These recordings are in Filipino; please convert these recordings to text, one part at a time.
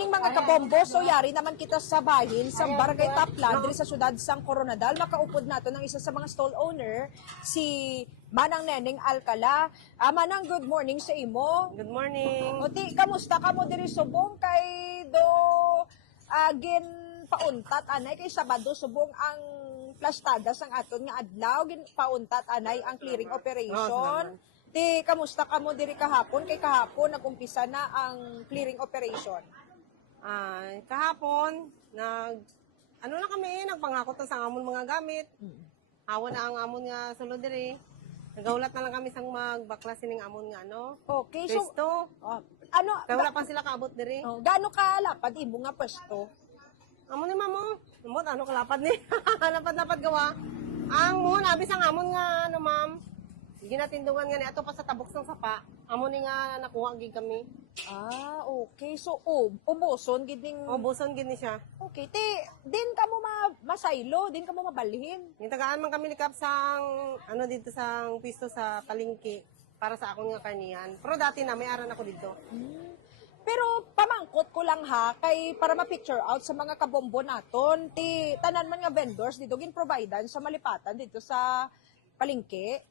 morning mga kabombo. So yari naman kita sa bahin sa Barangay Taplan diri sa syudad sang Coronadal. Makaupod nato ng isa sa mga stall owner si Manang Neneng Alcala. Manang, good morning sa imo. Good morning. Oti, kamusta ka mo diri subong kay do gin pauntat anay kay Sabado subong ang plastada sang aton nga adlaw gin pauntat anay ang clearing operation. Ti, kamusta ka mo diri kahapon? Kay kahapon, nag-umpisa na ang clearing operation. Kahapon, ano na kami, nagpangakot na sa amon mga gamit. Hawa na ang amon nga sulod diri. Nagaulat na lang kami sang magbaklasin ng amon nga, ano? Okay, so, Pwesto. ano, Kaya wala pa sila kaabot diri. gaano ka lapad imo nga pwesto? Amon ni mamo. Amot, ano kalapad ni? Lapad-lapad gawa. Ang mo, nabis ang amon nga, ano ma'am. Ginatindungan nga ni ato pa sa tabok ng sapa. Amon ni nga nakuha gid kami. Okay. So, ubuson, giding... Buson gid ni siya. Okay, din ka mo masaylo, din ka mo mabalhin. Yung tagaan man kami ni Kap sang, ano dito sang pisto sa palengke para sa akong nga karnihan. Pero dati na, may aran ako dito. Pero pamangkot ko lang ha, kay para ma-picture out sa mga kabombo naton, tanan man nga vendors dito, gin-providean sa malipatan dito sa palengke.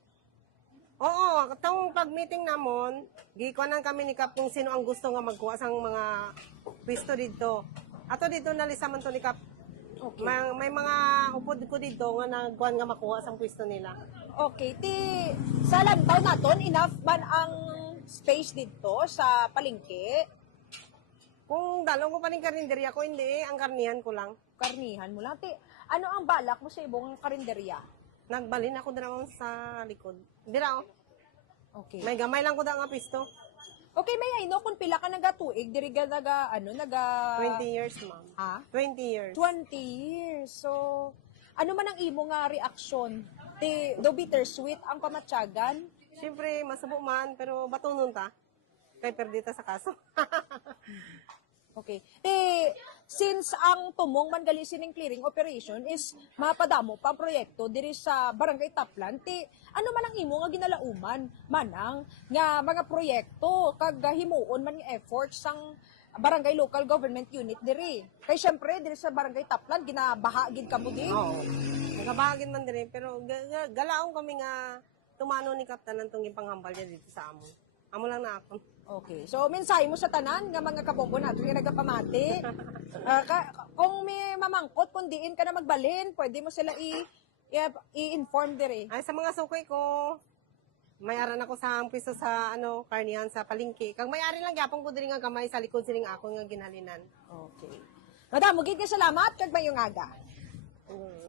Oo, itong pag-meeting namon, gikuanan kami ni Kap kung sino ang gusto nga magkuha sang mga pisto dito. Ato dito nalisaman to ni Kap. Okay. May mga upod ko dito nga nagkuhan nga makuha sang pisto nila. Okay, sa lantaw naton, enough man ang space dito sa palengke? Kung dalong ko pa rin karinderya ko, hindi ang karnihan ko lang. Karnihan mo lang. Ano ang balak mo sa ibong karinderya? Nagbalin ako naman sa likod. Dira, oh. Okay. May gamay lang ko da nga pisto. Okay, may no kung pila ka nagatuig, diri ka 20 years, ma'am. Ha? 20 years. 20 years. So, ano man ang imo nga reaksyon? Do bittersweet ang pamatyagan? Siyempre, masabo man, pero batunon ta. Kay perdita sa kaso. Okay. Since ang tumong mangalisin ng clearing operation is mapadamo pa ang proyekto diri sa Barangay Taplan, ano man ang imo nga ginalauman manang nga mga proyekto kag himuon man nga efforts sang Barangay Local Government Unit diri. Kay syempre diri sa Barangay Taplan ginabaha gid kamo di. Oo. Nagabagin man din pero galaong kami nga tumano ni Kaptan ng tunging panghambal niya dito sa amon. Amo lang na ako. Okay. So, mensahe mo sa tanan nga mga kabombo natin nga nagapamati. Kung may mamangkot, kung diin ka na magbalhin, pwede mo sila i-inform dire. Ay, sa mga sukoy ko, may aran ako sa piso sa karnihan sa palengke. Kag may ari lang gyapon ko diri nga gamay sa likod sining ako nga ginhalinan. Okay. Madam, mugid ka salamat kag mayong aga.